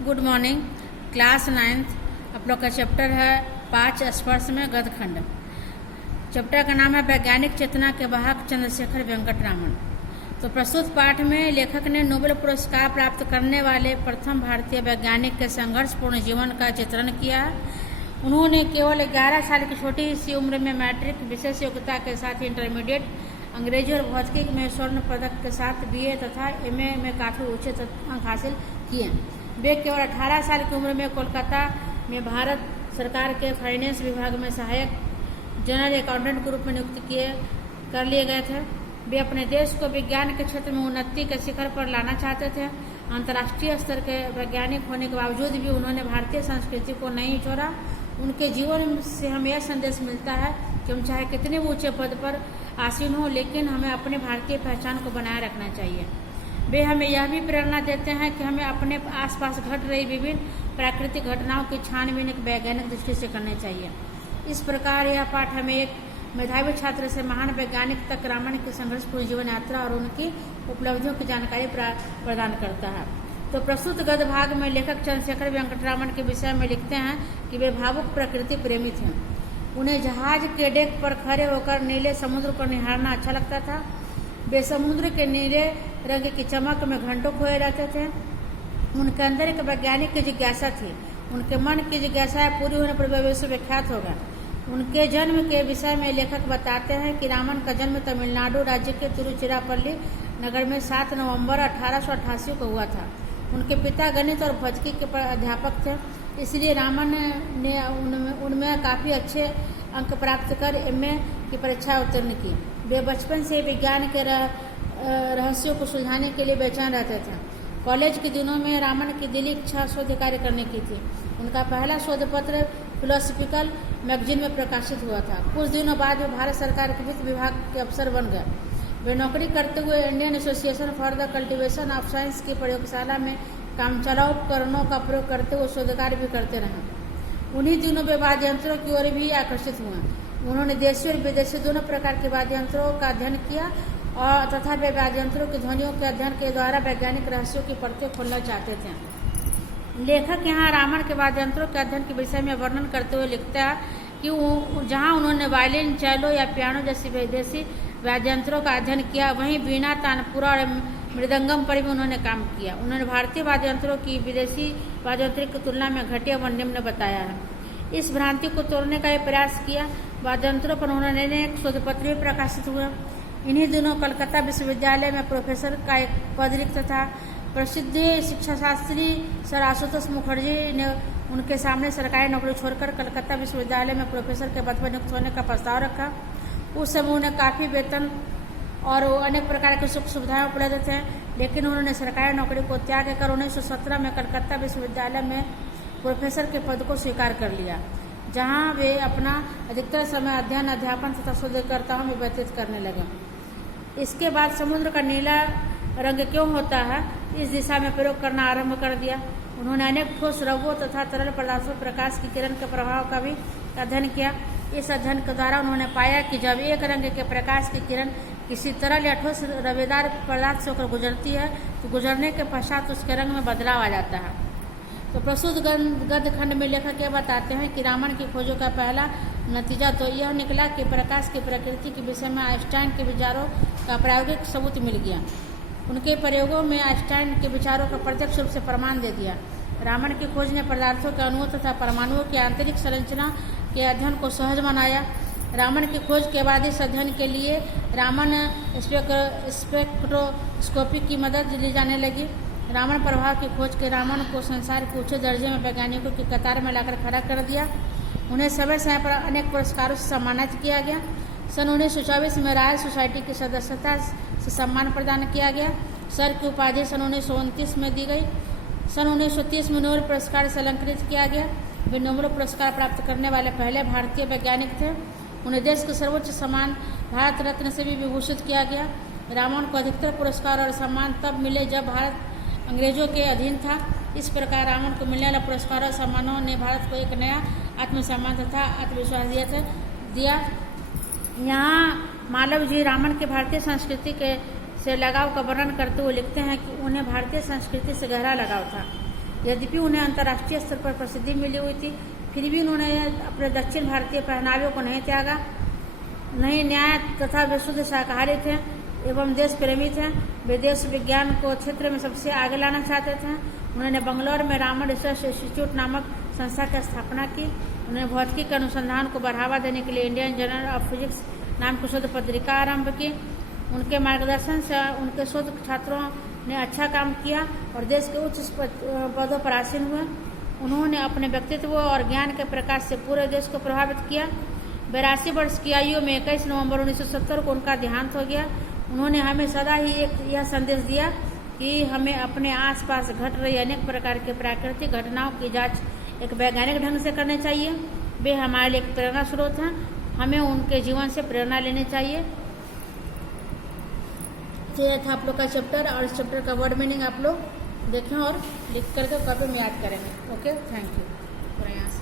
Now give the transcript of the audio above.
Good morning. Class 9th आप लोग का चैप्टर है 5 स्पर्श में गदखंड। चैप्टर का नाम है वैज्ञानिक चेतना के वाहक चंद्रशेखर वेंकट रामन। तो प्रस्तुत पाठ में लेखक ने नोबेल पुरस्कार प्राप्त करने वाले प्रथम भारतीय वैज्ञानिक के संघर्षपूर्ण जीवन का चित्रण किया है। उन्होंने केवल 11 साल की छोटी सी उम्र में मैट्रिक विशेष योग्यता के साथ इंटरमीडिएट अंग्रेजी और भौतिकी में स्वर्ण पदक के साथ बीए तथा एमए में काफ़ी ऊंचे अंक हासिल किए। वे केवल 18 साल की उम्र में कोलकाता में भारत सरकार के फाइनेंस विभाग में सहायक जनरल अकाउंटेंट के रूप में नियुक्त कर लिए गए थे। वे अपने देश को विज्ञान के क्षेत्र में उन्नति के शिखर पर लाना चाहते थे। अंतर्राष्ट्रीय स्तर के वैज्ञानिक होने के बावजूद भी उन्होंने भारतीय संस्कृति को नहीं छोड़ा। उनके जीवन से हमें यह संदेश मिलता है कि हम चाहे कितने ऊंचे पद पर आसीन हो, लेकिन हमें अपने भारतीय पहचान को बनाए रखना चाहिए। वे हमें यह भी प्रेरणा देते हैं कि हमें अपने आसपास घट रही विभिन्न प्राकृतिक घटनाओं की छानबीन एक वैज्ञानिक दृष्टि से करनी चाहिए। इस प्रकार यह पाठ हमें एक मेधावी छात्र से महान वैज्ञानिक तक रामन की संघर्षपूर्ण जीवन यात्रा और उनकी उपलब्धियों की जानकारी प्रदान करता है। तो प्रस्तुत गद्य भाग में लेखक चंद्रशेखर वेंकट रामन के विषय में लिखते हैं कि वे भावुक प्रकृति प्रेमी थे। उन्हें जहाज के डेक पर खड़े होकर नीले समुद्र को निहारना अच्छा लगता था। वे समुद्र के नीले रंग की चमक में घंटों खोए रहते थे। उनके अंदर एक वैज्ञानिक की जिज्ञासा थी। उनके मन की जिज्ञासा पूरी होने पर वे विश्व विख्यात होगा। उनके जन्म के विषय में लेखक बताते हैं कि रामन का जन्म तमिलनाडु राज्य के तिरुचिरापल्ली नगर में 7 नवंबर 1888 को हुआ था। उनके पिता गणित और भौतिकी के अध्यापक थे, इसलिए रामन ने उनमें काफ़ी अच्छे अंक प्राप्त कर एमए की परीक्षा उत्तीर्ण की। वे बचपन से विज्ञान के रहस्यों को सुलझाने के लिए बेचैन रहते थे। कॉलेज के दिनों में रामन की दिली इच्छा शोध कार्य करने की थी। उनका पहला शोध पत्र फिलोसफिकल मैगजीन में प्रकाशित हुआ था। कुछ दिनों बाद वे भारत सरकार के वित्त विभाग के अफसर बन गए। वे नौकरी करते हुए Indian association for the cultivation of science की प्रयोगशाला में कामचलाऊ उपकरणों का प्रयोग करते हुए शोध कार्य भी करते रहे। उन्हीं दिनों वे वाद्य यंत्रों की ओर भी आकर्षित हुए। उन्होंने देशी और विदेशी दोनों प्रकार के वाद्य यंत्रों का अध्ययन किया और तथा वे वाद्य यंत्रों की ध्वनियों के अध्ययन के द्वारा वैज्ञानिक रहस्यों की परतें खोलना चाहते थे। लेखक यहाँ रामन के वाद्य यंत्रों के अध्ययन के विषय में वर्णन करते हुए लिखता है कि जहाँ उन्होंने वायलिन, चैलो या पियानो जैसी विदेशी वाद्य यंत्रों का अध्ययन किया, वहीं वीणा, तानपुरा और मृदंगम पर भी उन्होंने काम किया। उन्होंने भारतीय वाद्य यंत्रों की विदेशी वाद्य यंत्रों की तुलना में घटिया व निम्न बताया है। इस भ्रांति को तोड़ने का यह प्रयास किया। वाद्य यंत्रों पर उन्होंने अनेक शोध पत्र भी प्रकाशित हुए। इन्हीं दिनों कलकत्ता विश्वविद्यालय में प्रोफेसर का एक पद रिक्त था। प्रसिद्ध शिक्षाशास्त्री सर आशुतोष मुखर्जी ने उनके सामने सरकारी नौकरी छोड़कर कलकत्ता विश्वविद्यालय में प्रोफेसर के पद पर नियुक्त होने का प्रस्ताव रखा। उस समय उन्हें काफ़ी वेतन और अनेक प्रकार की सुख सुविधाएं उपलब्ध थे, लेकिन उन्होंने सरकारी नौकरी को त्याग कर 1917 में कलकत्ता विश्वविद्यालय में प्रोफेसर के पद को स्वीकार कर लिया, जहां वे अपना अधिकतर समय अध्ययन, अध्यापन तथा शोधकर्ताओं में व्यतीत करने लगे। इसके बाद समुद्र का नीला रंग क्यों होता है, इस दिशा में प्रयोग करना आरंभ कर दिया। उन्होंने अनेक ठोस द्रव्यों तथा तरल पदार्थों प्रकाश की किरण के प्रभाव का भी अध्ययन किया। इस अध्ययन के द्वारा उन्होंने पाया कि जब एक रंग के प्रकाश की किरण किसी तरल या ठोस रवेदार पदार्थ से होकर गुजरती है तो गुजरने के पश्चात उसके रंग में बदलाव आ जाता है। तो प्रस्तुत गद्य खंड में लेखक यह बताते हैं कि रामन की खोजों का पहला नतीजा तो यह निकला कि प्रकाश की प्रकृति के विषय में आइंस्टाइन के विचारों का प्रायोगिक सबूत मिल गया। उनके प्रयोगों में आइंस्टाइन के विचारों का प्रत्यक्ष रूप से प्रमाण दे दिया। रामन की खोज ने पदार्थों के अणुओं तथा परमाणुओं की आंतरिक संरचना के अध्ययन को सहज बनाया। रामन की खोज के बाद इस अध्ययन के लिए रामन स्पेक्ट्रोस्कोपी की मदद ली जाने लगी। रामन प्रभाव की खोज के रामन को संसार के ऊंचे दर्जे में वैज्ञानिकों की कतार में लाकर खड़ा कर दिया। उन्हें समय समय पर अनेक पुरस्कारों से सम्मानित किया गया। सन 1924 में रॉयल सोसाइटी की सदस्यता से सम्मान प्रदान किया गया। सर की उपाधि सन 1929 में दी गई। सन 1930 में नोबेल पुरस्कार से अलंकृत किया गया। वे नोबेल पुरस्कार प्राप्त करने वाले पहले भारतीय वैज्ञानिक थे। उन्हें देश के सर्वोच्च सम्मान भारत रत्न से भी विभूषित किया गया। रामन को अधिकतर पुरस्कार और सम्मान तब मिले जब भारत अंग्रेजों के अधीन था। इस प्रकार रामन को मिलने वाला पुरस्कार और सम्मानों ने भारत को एक नया आत्मसम्मान तथा आत्मविश्वास दिया। यहाँ मालव जी रामन के भारतीय संस्कृति के से लगाव का वर्णन करते हुए लिखते हैं कि उन्हें भारतीय संस्कृति से गहरा लगाव था। यद्यपि उन्हें अंतर्राष्ट्रीय स्तर पर प्रसिद्धि मिली हुई थी, फिर भी उन्होंने अपने दक्षिण भारतीय पहनावे को नहीं त्यागा। नहीं, न्याय तथा वे शुद्ध शाकाहारी थे एवं देश प्रेमी थे। वे देश विज्ञान को क्षेत्र में सबसे आगे लाना चाहते थे। उन्होंने बंगलौर में रामन रिसर्च इंस्टीट्यूट नामक संस्था की स्थापना की। उन्होंने भौतिकी के अनुसंधान को बढ़ावा देने के लिए इंडियन जर्नल ऑफ फिजिक्स नाम की शोध पत्रिका आरंभ की। उनके मार्गदर्शन से उनके शोध छात्रों ने अच्छा काम किया और देश के उच्च पदों पर आसीन हुए। उन्होंने अपने व्यक्तित्व और ज्ञान के प्रकाश से पूरे देश को प्रभावित किया। 82 वर्ष की आयु में 21 नवंबर 1970 को उनका देहांत हो गया। उन्होंने हमें सदा ही यह संदेश दिया कि हमें अपने आसपास घट रही अनेक प्रकार के प्राकृतिक घटनाओं की जांच एक वैज्ञानिक ढंग से करनी चाहिए। वे हमारे लिए एक प्रेरणा स्रोत हैं, हमें उनके जीवन से प्रेरणा लेनी चाहिए। तो यह था आप लोग का चैप्टर, और इस चैप्टर का वर्ड मीनिंग आप लोग देखें और लिख करके कॉपी में याद करेंगे। Okay, thank you.